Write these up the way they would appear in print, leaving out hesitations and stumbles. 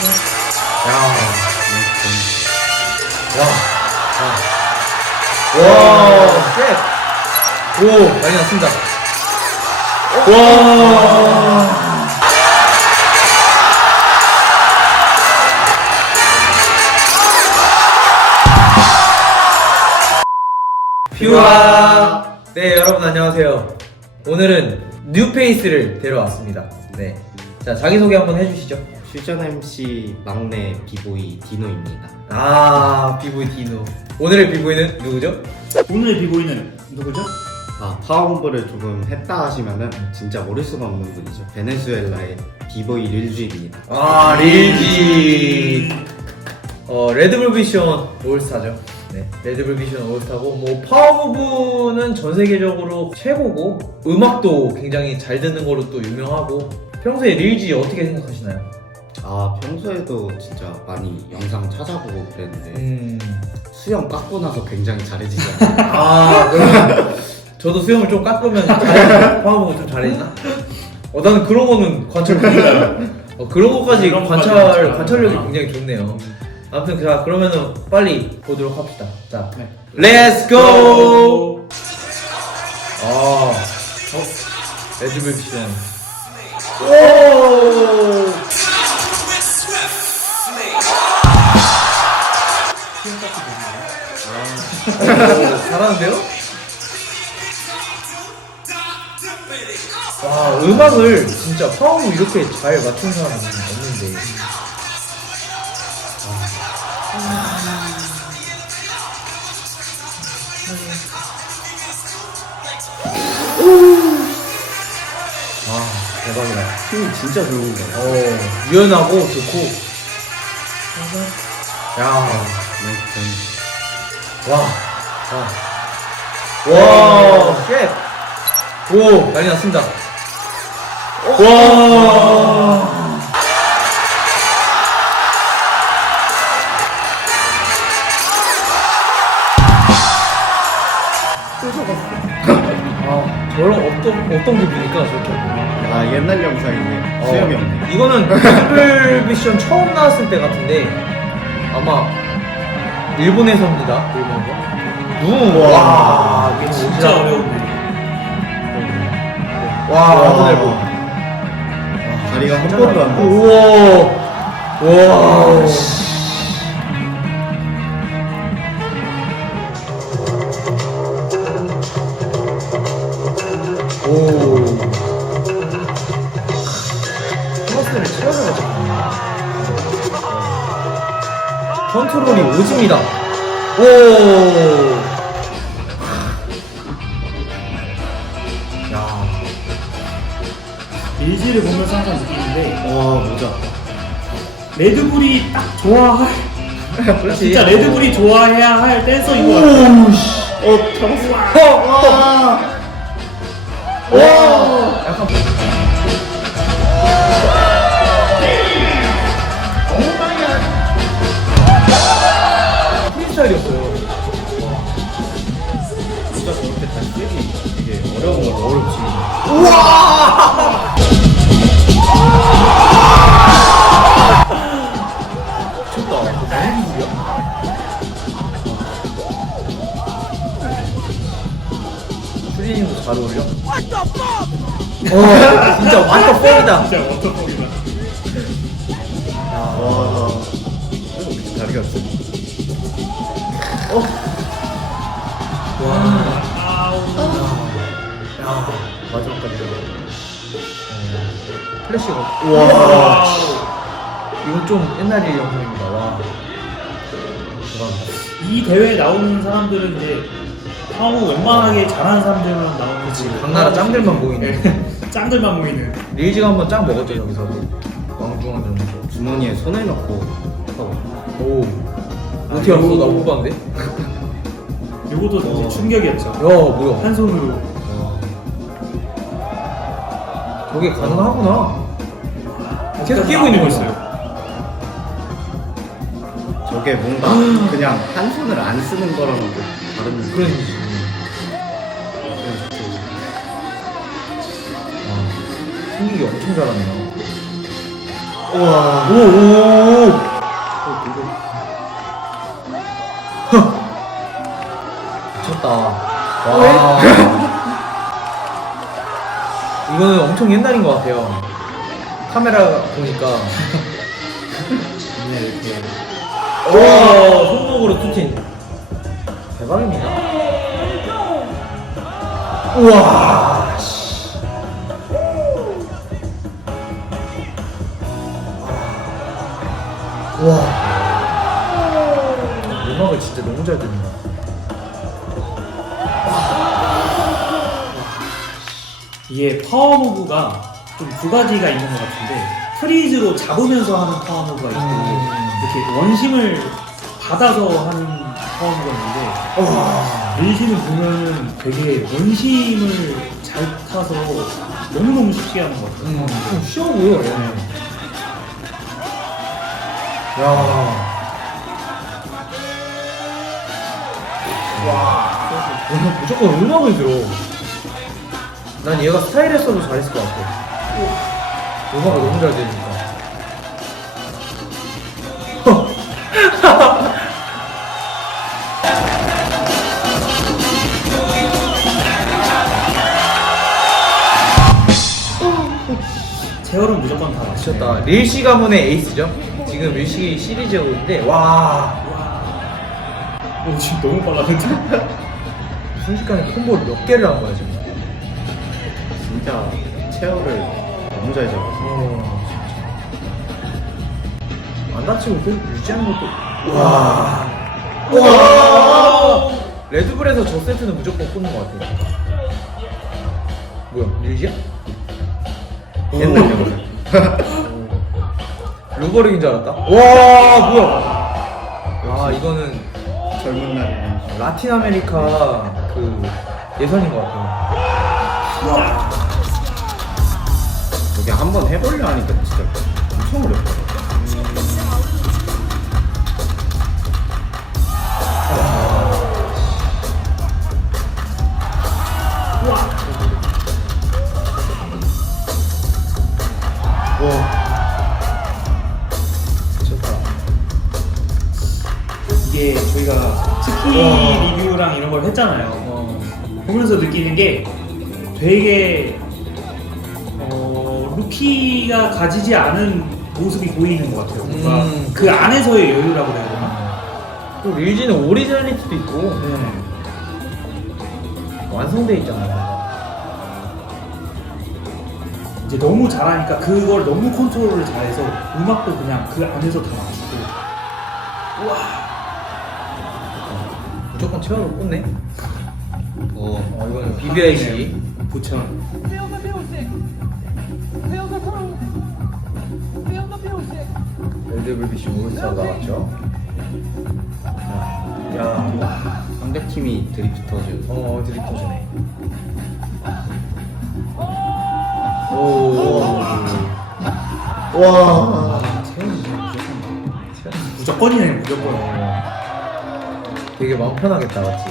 와, 쉣! 오, 많이 났습니다. 와! 퓨아! 네, 여러분 안녕하세요. 오늘은 뉴페이스를 데려왔습니다. 네. 자, 자기소개 한번 해주시죠. 퓨전 MC 막내 비보이 디노입니다. 아, 비보이 디노. 오늘의 비보이는 누구죠? 오늘의 비보이는 누구죠? 파워홈블을 조금 했다 하시면은 진짜 모를 수가 없는 분이죠. 베네수엘라의 비보이 릴주입니다. 아, 릴지. 레드불 비션 올스타죠. 네, 레드불 비션 올스타고, 뭐, 파워무브는 전 세계적으로 최고고, 음악도 굉장히 잘 듣는 걸로 또 유명하고, 평소에 릴지 어떻게 생각하시나요? 평소에도 진짜 많이 영상 찾아보고 그랬는데 수영 깎고 나서 굉장히 잘해지잖아요. 그러면 저도 수영을 좀 깎으면 파워무브 좀 잘해지나? 나는 그런 거는 관찰 못해요. 그런 것까지 관찰력이 굉장히 좋네요. 아무튼 자, 그러면은 빨리 보도록 합시다. 자, 네. Let's go! 레드불 비션. 오! 잘하는데요? 와, 음악을 진짜 파워무 이렇게 잘 맞춘 사람은 없는데. 대박이다. 힘이 진짜 좋은 거예요. 유연하고 좋고. 야, 와, 쉣! 오, 난리 났습니다. 와! 저런 어떤 기분입니까, 저렇게? 옛날 영상이네. 수염이 없네. 이거는 레드불 미션 처음 나왔을 때 같은데 아마 일본에서입니다. 일본에서. 와, 이게 진짜 어려운데. 완전 앨범. 다리가 한 번도 안 돼. 우와. 플러스를 채워줘가지고 컨트롤이 오집니다. 오. 야. 일지를 보면서 항상 느끼는데 모자. 레드불이 딱 좋아할 그렇지. 진짜 레드불이 좋아해야 할 댄서인 것 같아요. 잡았어. 와. 약간. 프리스타일이었어요. 진짜 저렇게 다시 쓰기 되게 어려운 걸 어렵지. 우와! 추리닝도 잘 어울려. 진짜 완전 뻥이다. 진짜 워터폭이다. 다리가 없어. 야, 마지막까지. 플래시가. 와. 이건 좀 옛날의 영상입니다. 와. 대박이다. 이 대회에 나오는 사람들은 이제 파워 웬만하게 잘하는 사람들만 나오는 거지. 강나라 짱들만 보이네. 짱들만 모이는. 릴지가 한번 짱 먹었죠, 여기서. 왕중왕전. 주머니에 손을 넣고 하고. 오. 어떻게 알았어? 나 못 봤는데? 요것도 진짜 충격이었죠. 야, 뭐야. 한 손으로. 저게 가능하구나. 계속 끼고 있는 거였어요. 저게 뭔가 그냥 한 손을 안 쓰는 거랑은 좀 다른 느낌. 그런 거지. 승기가 엄청 잘하네요. 우와. 오오. 미쳤다. 와. 이거는 엄청 옛날인 것 같아요. 카메라 보니까. 그냥 이렇게 와, 손목으로 투팅. 대박입니다. 우와. 씨. 와. 음악을 진짜 너무 잘 듣는다. 이게 파워 무브가 좀 두 가지가 있는 것 같은데 프리즈로 잡으면서 하는 파워 무브가 있고 이렇게 원심을 받아서 하는 파워 무브가 있는데 릴시는 보면은 되게 원심을 잘 타서 너무너무 쉽게 하는 것 같아요. 좀 쉬워 보여. 야. 와. 무조건 음악을 들어. 난 얘가 스타일에서도 잘했을 것 같아. 음악을 너무 잘 들으니까. 제어는 무조건 다 미쳤다. 맞췄다. 릴시 가문의 에이스죠. 지금 릴시 시리즈고 있는데 와. 오 지금 너무 빨랐는데? 순식간에 콤보를 몇 개를 한 거야 지금. 진짜 체어를 너무 잘 잡았어. 안 다치고 계속 유지하는 것도. 와. 와. 레드불에서 저 세트는 무조건 꽂는 것 같아. 뭐야? 릴시야? 옛날 영상. 루버릭인 줄 알았다. 와 뭐야? 아 이거는 젊은 날에 라틴 아메리카 그 예선인 것 같아요. 저게 한번 해보려 하니까 진짜 엄청 어렵다. 미쳤다. 이게 저희가 스키 리뷰랑 이런 걸 했잖아요. 보면서 느끼는 게 되게 루키가 가지지 않은 모습이 보이는 것 같아요. 뭔가 그 안에서의 여유라고 해야 되나? 또 릴지는 오리지널리티도 있고 네. 완성돼 있잖아. 이제 너무 잘하니까 그걸 너무 컨트롤을 잘해서 음악도 그냥 그 안에서 다 맞추고. 무조건 채워서 꽂네. 어. 이거는 BBIC. 부천. Feel the music. Feel the groove. Feel the music. LWBC 올스타로 나왔죠. 야, 상대팀이 드리프터즈. 드리프터즈네. 오. 와. 무조건이네 무조건. 되게 마음 편하겠다, 맞지?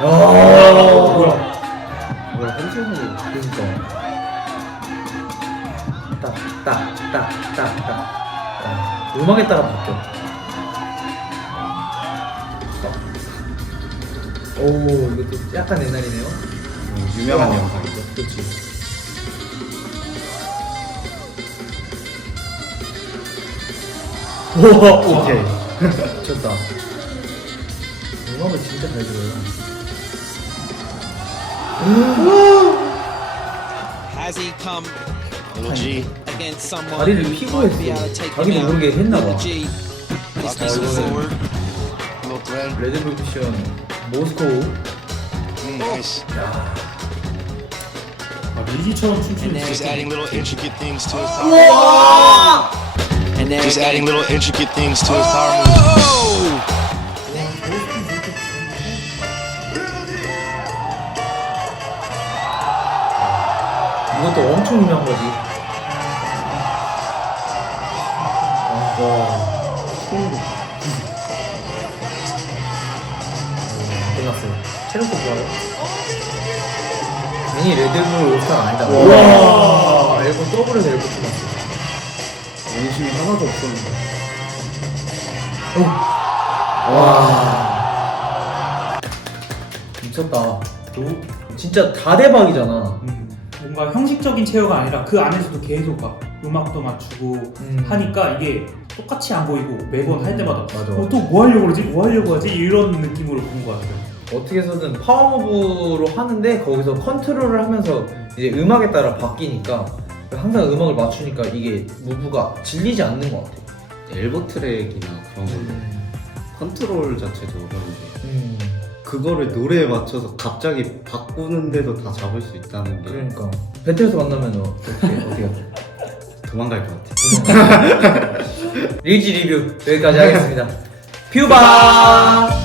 뭐야? 뭐야 펜션을 그러니까. 딱. 음악에 따라 바뀌어. 오, 이것도 약간 옛날이네요. 유명한 영상이죠. 그렇지. 오케이. 미쳤다. 음악을 진짜 잘 들어요. Has he come against someone 다리를 who 피고 might be 했어. able to take 자기도 him out? 모르게 했나 봐. Will G is 이거는 facing forward. 레드불 미션 모스코우. Nice. 야. 리지처럼 춤추는 And Just then, adding little intricate things to his power. and then Just adding little intricate things to his power moves. 이것도 엄청 유명한 거지. 끝났어요. 체력도 좋아요. 괜히 레드불 올스타가 아니다. 와. 와 일본 더블에서 일본 맞았어. 원심이 하나도 없었는데. 와 미쳤다. 진짜 다 대박이잖아. 뭔가 형식적인 체어가 아니라 그 안에서도 계속 막 음악도 맞추고 하니까 이게 똑같이 안 보이고 매번 할 때마다 맞아. 또 뭐 하려고 그러지? 뭐 하려고 하지? 이런 느낌으로 보는 것 같아요. 어떻게 해서든 파워무브로 하는데 거기서 컨트롤을 하면서 이제 음악에 따라 바뀌니까 항상 음악을 맞추니까 이게 무브가 질리지 않는 것 같아. 엘보 트랙이나 그런 걸로 컨트롤 자체도 어려운데 그거를 노래에 맞춰서 갑자기 바꾸는데도 다 잡을 수 있다는 게 그러니까 배틀에서 만나면 어떻게 하죠? 도망갈 것 같아. 리지 리뷰 여기까지 하겠습니다. 퓨바.